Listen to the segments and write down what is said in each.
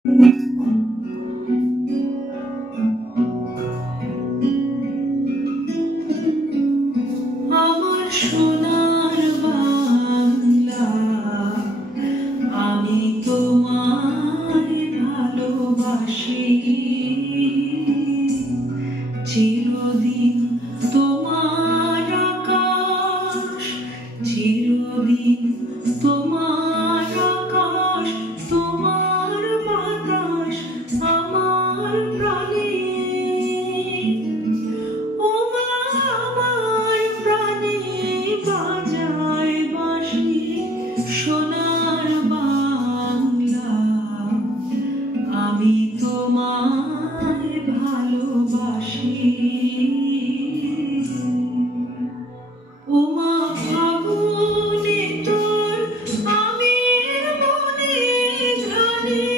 আমার সোনার বাংলা, আমি তোমায় ভালোবাসি। চিরদিন তোমার আকাশ, চিরদিন তোমার আকাশ, তোমার বাতাস আমার প্রাণে। ও মা, আমার প্রাণে বাজায় বাঁশি। সোনার বাংলা, আমি তোমায় ভালোবাসি। ও মা, ফাগুনে তোর আমের মনে ঘ্রাণে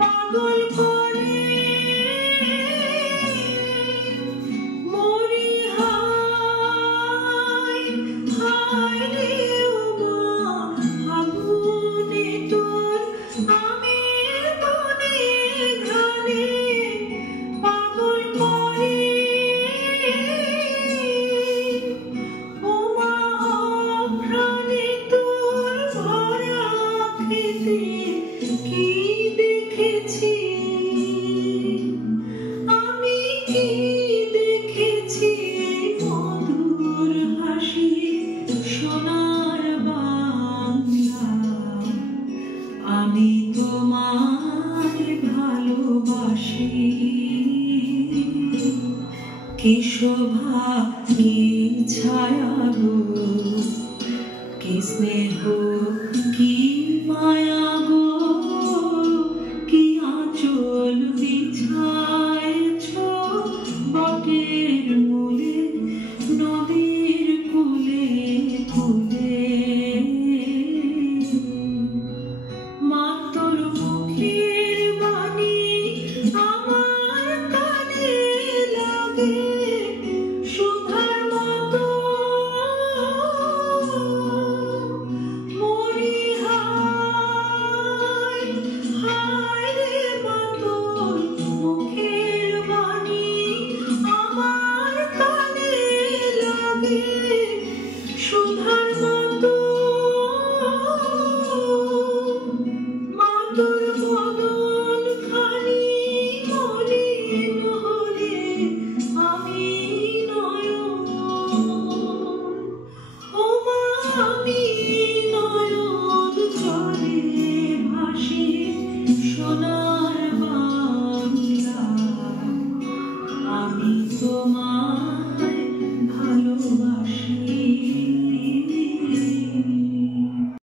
পাগল করে মরি। হায় হায় রে ও মা, ফাগুনে তোর আমের মনে ঘ্রাণে পাগল করে। ও মা, অঘ্রাণে তোর ভরা খেতে কি দেখেছি আমি, কি দেখেছি মধুর হাসি। সোনার বাংলা, আমি তোমায় ভালোবাসি। কি শোভা, কি ছায়া গো, কি স্নেহ, কি মায়া গো, কি আঁচল বিছায়েছ বটের মূলে, নদীর কূলে কূলে। মা, তোর মুখের বাণী আমার কানে লাগে সুধার মতো। মরি। হায় হায় রে মা, তোর মুখের বাণী আমার কানে লাগে সুধার মতো। মা, তোর বদন খানি মলিন হলে আমি নয়ন। ও মা, আমি নয়ন জলে ভাসি। সোনা